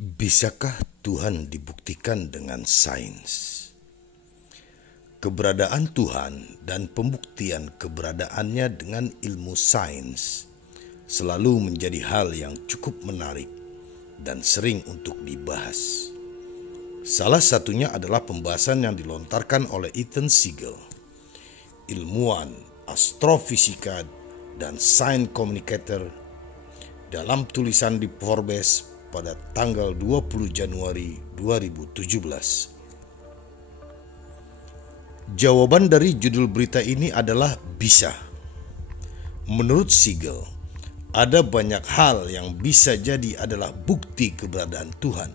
Bisakah Tuhan dibuktikan dengan sains? Keberadaan Tuhan dan pembuktian keberadaannya dengan ilmu sains selalu menjadi hal yang cukup menarik dan sering untuk dibahas. Salah satunya adalah pembahasan yang dilontarkan oleh Ethan Siegel, ilmuwan astrofisika dan science communicator, dalam tulisan di Forbes pada tanggal 20 Januari 2017. Jawaban dari judul berita ini adalah bisa. Menurut Siegel, ada banyak hal yang bisa jadi adalah bukti keberadaan Tuhan.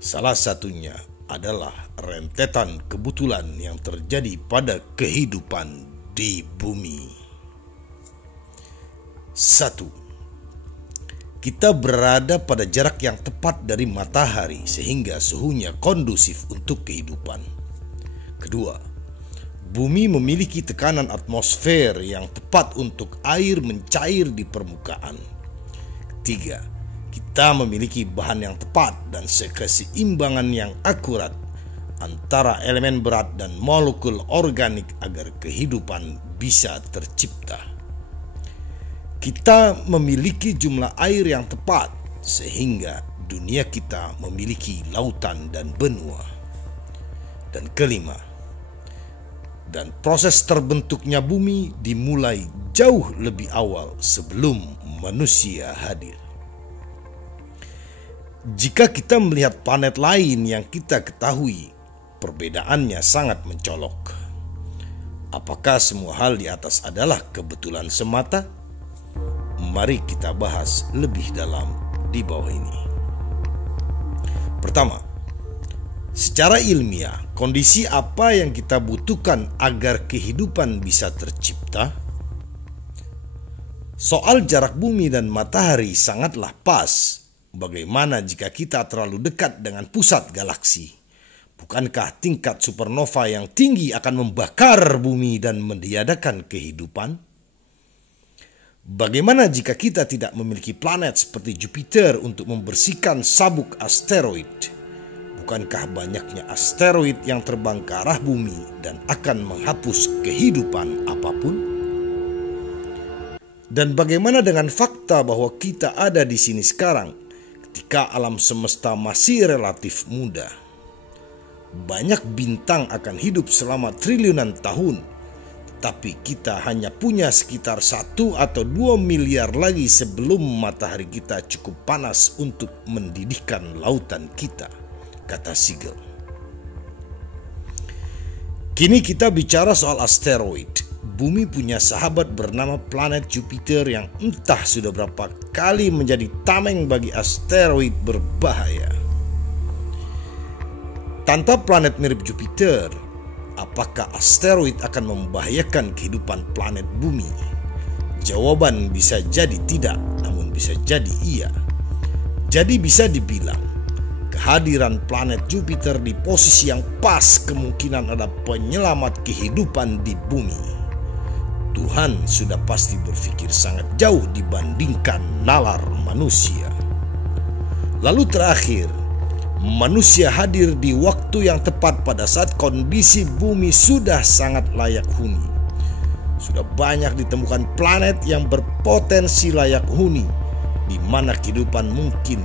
Salah satunya adalah rentetan kebetulan yang terjadi pada kehidupan di bumi. 1. Kita berada pada jarak yang tepat dari matahari sehingga suhunya kondusif untuk kehidupan. Kedua, bumi memiliki tekanan atmosfer yang tepat untuk air mencair di permukaan. Ketiga, kita memiliki bahan yang tepat dan keseimbangan yang akurat antara elemen berat dan molekul organik agar kehidupan bisa tercipta. Kita memiliki jumlah air yang tepat sehingga dunia kita memiliki lautan dan benua. Dan kelima, dan proses terbentuknya bumi dimulai jauh lebih awal sebelum manusia hadir. Jika kita melihat planet lain yang kita ketahui, perbedaannya sangat mencolok. Apakah semua hal di atas adalah kebetulan semata? Mari kita bahas lebih dalam di bawah ini. Pertama, secara ilmiah, kondisi apa yang kita butuhkan agar kehidupan bisa tercipta? Soal jarak bumi dan matahari sangatlah pas. Bagaimana jika kita terlalu dekat dengan pusat galaksi? Bukankah tingkat supernova yang tinggi akan membakar bumi dan meniadakan kehidupan? Bagaimana jika kita tidak memiliki planet seperti Jupiter untuk membersihkan sabuk asteroid? Bukankah banyaknya asteroid yang terbang ke arah bumi dan akan menghapus kehidupan apapun? Dan bagaimana dengan fakta bahwa kita ada di sini sekarang ketika alam semesta masih relatif muda? Banyak bintang akan hidup selama triliunan tahun, tapi kita hanya punya sekitar 1 atau 2 miliar lagi sebelum matahari kita cukup panas untuk mendidihkan lautan kita, kata Siegel. Kini kita bicara soal asteroid. Bumi punya sahabat bernama planet Jupiter yang entah sudah berapa kali menjadi tameng bagi asteroid berbahaya. Tanpa planet mirip Jupiter, apakah asteroid akan membahayakan kehidupan planet bumi? Jawaban bisa jadi tidak, namun bisa jadi iya. Jadi bisa dibilang, kehadiran planet Jupiter di posisi yang pas kemungkinan ada penyelamat kehidupan di bumi. Tuhan sudah pasti berpikir sangat jauh dibandingkan nalar manusia. Lalu terakhir, manusia hadir di waktu yang tepat pada saat kondisi bumi sudah sangat layak huni. Sudah banyak ditemukan planet yang berpotensi layak huni, di mana kehidupan mungkin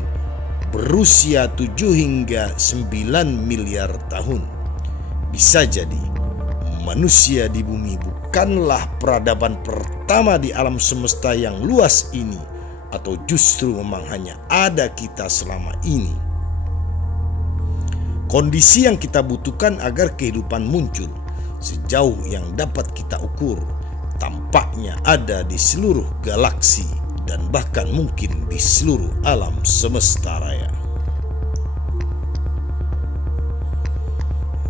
berusia 7 hingga 9 miliar tahun. Bisa jadi manusia di bumi bukanlah peradaban pertama di alam semesta yang luas ini, atau justru memang hanya ada kita selama ini. Kondisi yang kita butuhkan agar kehidupan muncul, sejauh yang dapat kita ukur, tampaknya ada di seluruh galaksi dan bahkan mungkin di seluruh alam semesta raya.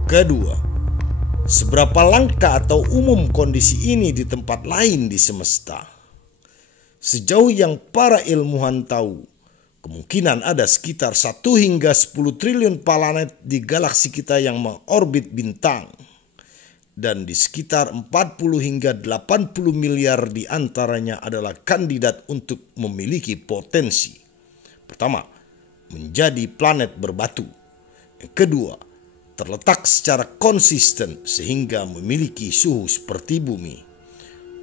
Kedua, seberapa langka atau umum kondisi ini di tempat lain di semesta? Sejauh yang para ilmuwan tahu, kemungkinan ada sekitar 1 hingga 10 triliun planet di galaksi kita yang mengorbit bintang. Dan di sekitar 40 hingga 80 miliar di antaranya adalah kandidat untuk memiliki potensi. Pertama, menjadi planet berbatu. Yang kedua, terletak secara konsisten sehingga memiliki suhu seperti bumi,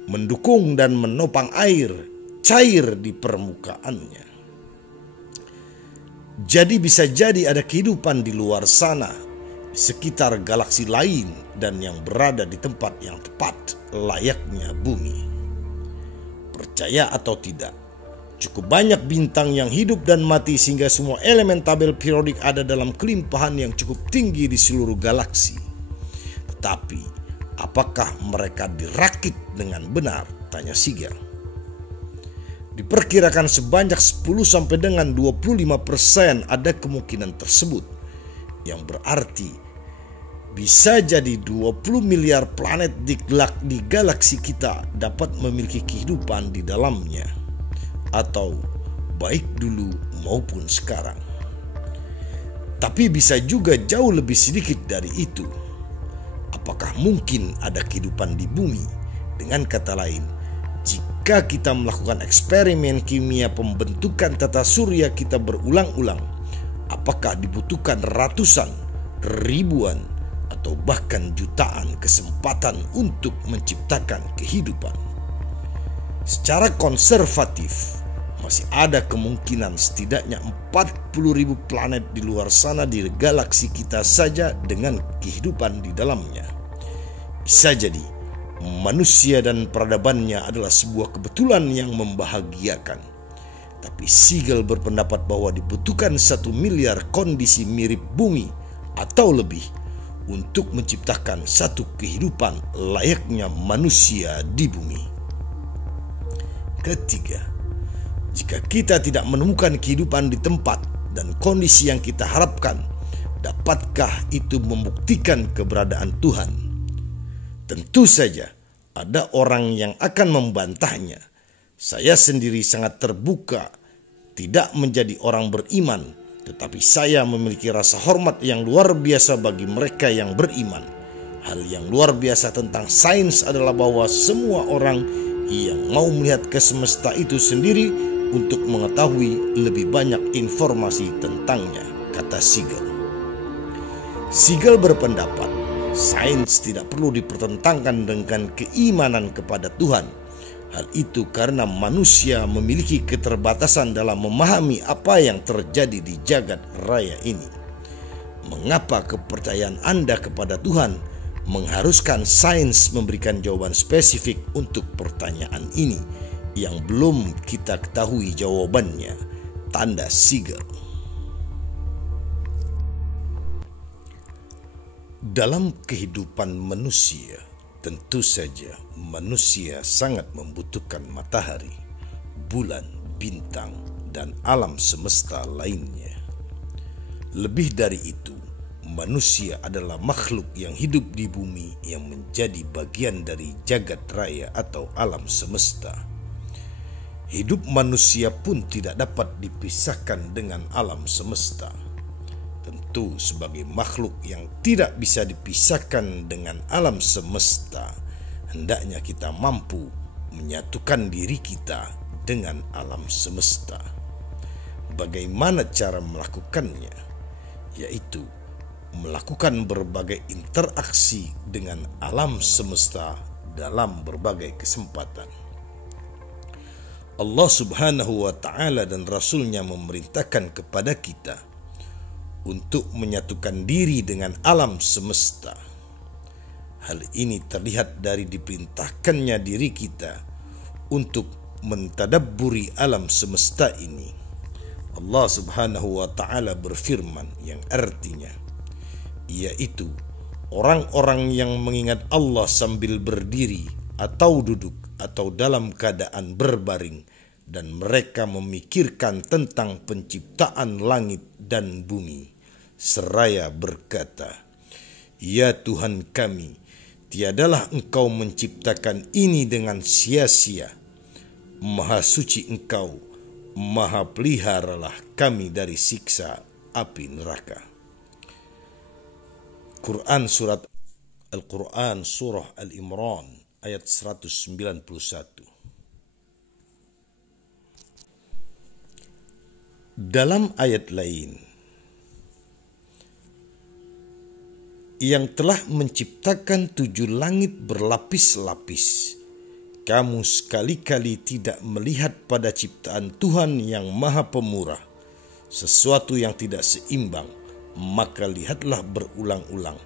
mendukung dan menopang air cair di permukaannya. Jadi bisa jadi ada kehidupan di luar sana, di sekitar galaksi lain dan yang berada di tempat yang tepat layaknya bumi. Percaya atau tidak, cukup banyak bintang yang hidup dan mati sehingga semua elemen tabel periodik ada dalam kelimpahan yang cukup tinggi di seluruh galaksi. Tetapi, apakah mereka dirakit dengan benar? Tanya Siegel. Diperkirakan sebanyak 10 sampai dengan 25% ada kemungkinan tersebut, yang berarti bisa jadi 20 miliar planet di galaksi kita dapat memiliki kehidupan di dalamnya, atau baik dulu maupun sekarang. Tapi bisa juga jauh lebih sedikit dari itu. Apakah mungkin ada kehidupan di bumi? Dengan kata lain, jika kita melakukan eksperimen kimia pembentukan tata surya kita berulang-ulang, apakah dibutuhkan ratusan, ribuan, atau bahkan jutaan kesempatan untuk menciptakan kehidupan? Secara konservatif, masih ada kemungkinan setidaknya 40.000 planet di luar sana di galaksi kita saja dengan kehidupan di dalamnya. Bisa jadi manusia dan peradabannya adalah sebuah kebetulan yang membahagiakan. Tapi Siegel berpendapat bahwa dibutuhkan 1 miliar kondisi mirip bumi atau lebih untuk menciptakan satu kehidupan layaknya manusia di bumi. Ketiga, jika kita tidak menemukan kehidupan di tempat dan kondisi yang kita harapkan, dapatkah itu membuktikan keberadaan Tuhan? Tentu saja ada orang yang akan membantahnya. Saya sendiri sangat terbuka tidak menjadi orang beriman, tetapi saya memiliki rasa hormat yang luar biasa bagi mereka yang beriman. Hal yang luar biasa tentang sains adalah bahwa semua orang yang mau melihat ke semesta itu sendiri untuk mengetahui lebih banyak informasi tentangnya, kata Siegel. Siegel berpendapat sains tidak perlu dipertentangkan dengan keimanan kepada Tuhan. Hal itu karena manusia memiliki keterbatasan dalam memahami apa yang terjadi di jagat raya ini. Mengapa kepercayaan Anda kepada Tuhan mengharuskan sains memberikan jawaban spesifik untuk pertanyaan ini yang belum kita ketahui jawabannya? Tanda Siegel. Dalam kehidupan manusia, tentu saja manusia sangat membutuhkan matahari, bulan, bintang, dan alam semesta lainnya. Lebih dari itu, manusia adalah makhluk yang hidup di bumi yang menjadi bagian dari jagat raya atau alam semesta. Hidup manusia pun tidak dapat dipisahkan dengan alam semesta. Tentu sebagai makhluk yang tidak bisa dipisahkan dengan alam semesta, hendaknya kita mampu menyatukan diri kita dengan alam semesta. Bagaimana cara melakukannya? Yaitu melakukan berbagai interaksi dengan alam semesta dalam berbagai kesempatan. Allah Subhanahu wa Ta'ala dan Rasul-Nya memerintahkan kepada kita untuk menyatukan diri dengan alam semesta. Hal ini terlihat dari diperintahkannya diri kita untuk mentadabburi alam semesta ini. Allah Subhanahu wa Ta'ala berfirman yang artinya, yaitu orang-orang yang mengingat Allah sambil berdiri atau duduk atau dalam keadaan berbaring, dan mereka memikirkan tentang penciptaan langit dan bumi, seraya berkata, "Ya Tuhan kami, tiadalah Engkau menciptakan ini dengan sia-sia. Maha suci Engkau, Maha peliharalah kami dari siksa api neraka." Quran Surat Al-Quran Surah Al-Imran ayat 191. Dalam ayat lain, yang telah menciptakan 7 langit berlapis-lapis, kamu sekali-kali tidak melihat pada ciptaan Tuhan yang Maha Pemurah sesuatu yang tidak seimbang, maka lihatlah berulang-ulang.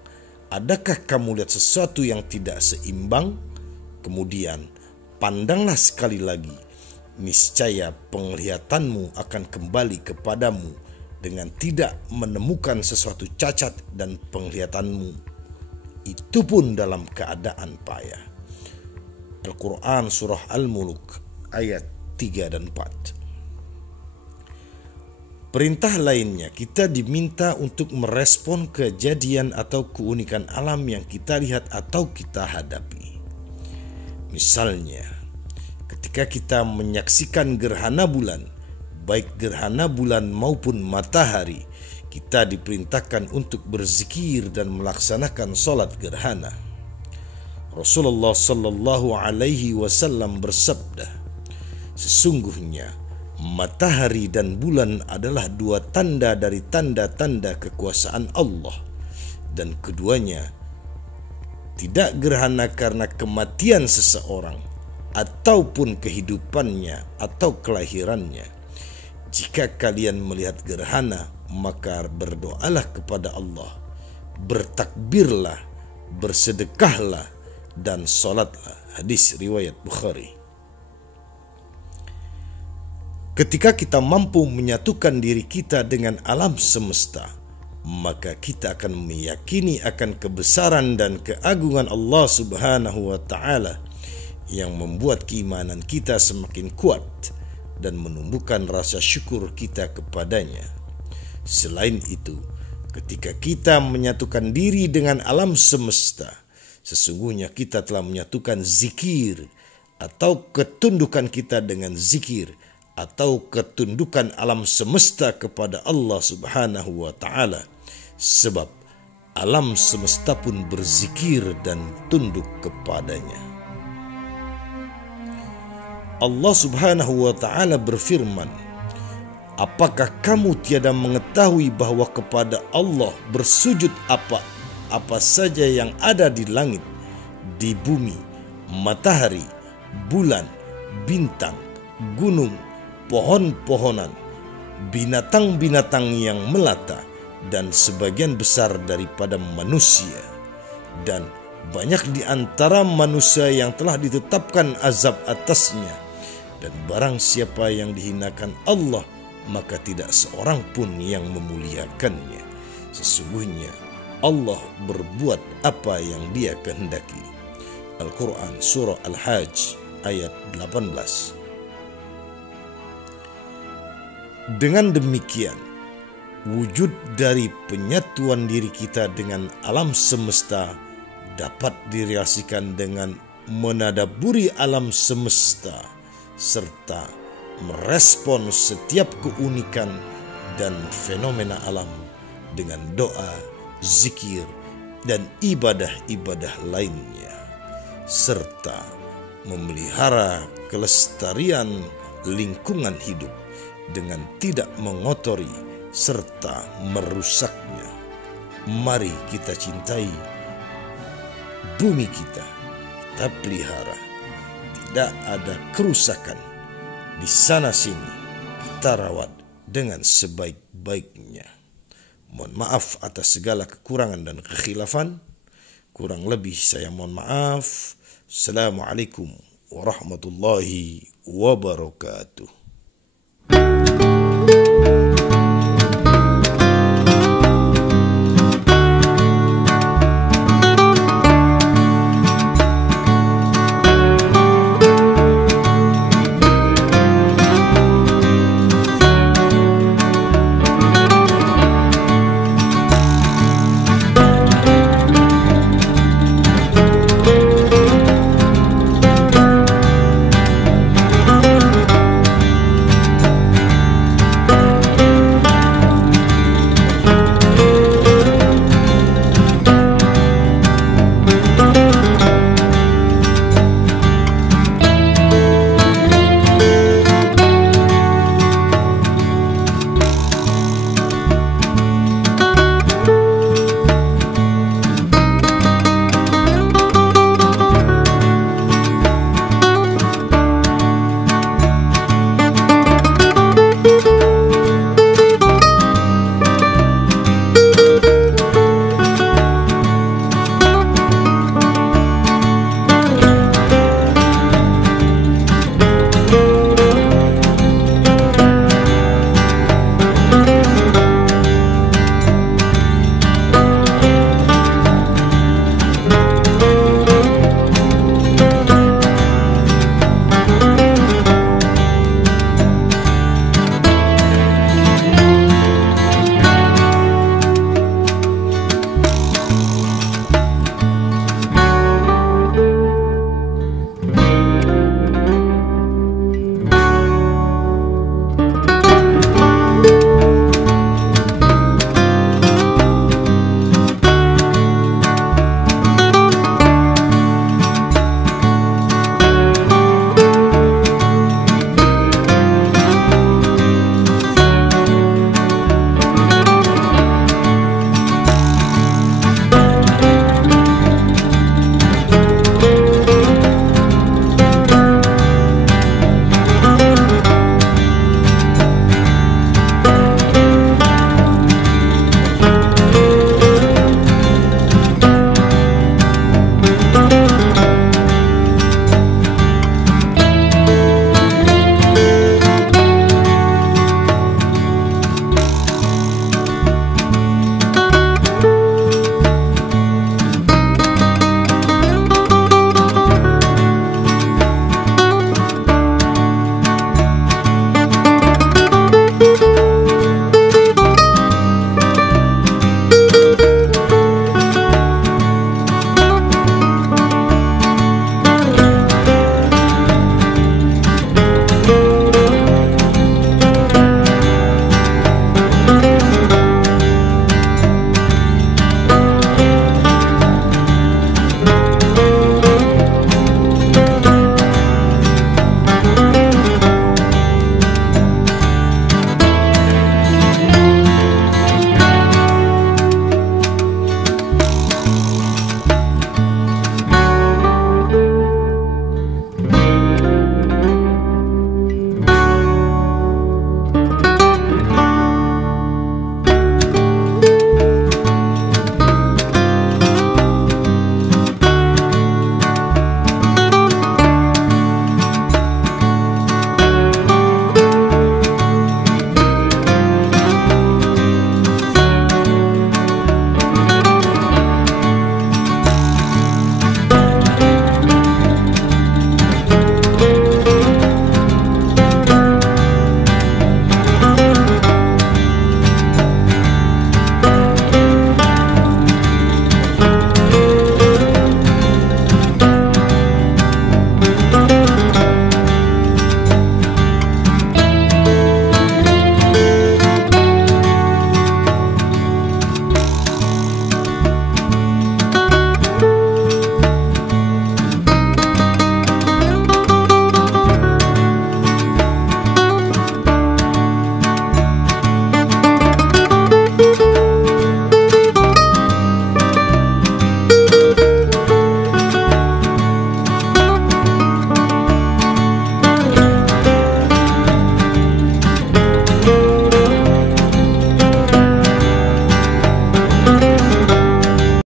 Adakah kamu lihat sesuatu yang tidak seimbang? Kemudian pandanglah sekali lagi, niscaya penglihatanmu akan kembali kepadamu dengan tidak menemukan sesuatu cacat, dan penglihatanmu itu pun dalam keadaan payah. Al-Quran Surah Al-Mulk ayat 3 dan 4. Perintah lainnya, kita diminta untuk merespon kejadian atau keunikan alam yang kita lihat atau kita hadapi. Misalnya, ketika kita menyaksikan gerhana bulan, baik gerhana bulan maupun matahari, kita diperintahkan untuk berzikir dan melaksanakan sholat gerhana. Rasulullah Sallallahu Alaihi Wasallam bersabda, sesungguhnya matahari dan bulan adalah 2 tanda dari tanda-tanda kekuasaan Allah, dan keduanya tidak gerhana karena kematian seseorang ataupun kehidupannya atau kelahirannya. Jika kalian melihat gerhana, maka berdoalah kepada Allah, bertakbirlah, bersedekahlah, dan sholatlah. Hadis riwayat Bukhari. Ketika kita mampu menyatukan diri kita dengan alam semesta, maka kita akan meyakini akan kebesaran dan keagungan Allah Subhanahu wa Ta'ala, yang membuat keimanan kita semakin kuat dan menumbuhkan rasa syukur kita kepadanya. Selain itu, ketika kita menyatukan diri dengan alam semesta, sesungguhnya kita telah menyatukan zikir atau ketundukan kita dengan zikir atau ketundukan alam semesta kepada Allah Subhanahu wa Ta'ala, sebab alam semesta pun berzikir dan tunduk kepadanya. Allah Subhanahu wa Ta'ala berfirman, apakah kamu tiada mengetahui bahwa kepada Allah bersujud apa saja yang ada di langit, di bumi, matahari, bulan, bintang, gunung, pohon-pohonan, binatang-binatang yang melata, dan sebagian besar daripada manusia, dan banyak di antara manusia yang telah ditetapkan azab atasnya. Dan barang siapa yang dihinakan Allah, maka tidak seorang pun yang memuliakannya. Sesungguhnya Allah berbuat apa yang Dia kehendaki. Al-Quran Surah Al-Hajj ayat 18. Dengan demikian, wujud dari penyatuan diri kita dengan alam semesta dapat direalisasikan dengan menadaburi alam semesta serta merespon setiap keunikan dan fenomena alam dengan doa, zikir, dan ibadah-ibadah lainnya, serta memelihara kelestarian lingkungan hidup dengan tidak mengotori serta merusaknya. Mari kita cintai bumi kita pelihara, tidak ada kerusakan di sana sini, kita rawat dengan sebaik-baiknya. Mohon maaf atas segala kekurangan dan kekhilafan. Kurang lebih saya mohon maaf. Assalamualaikum warahmatullahi wabarakatuh.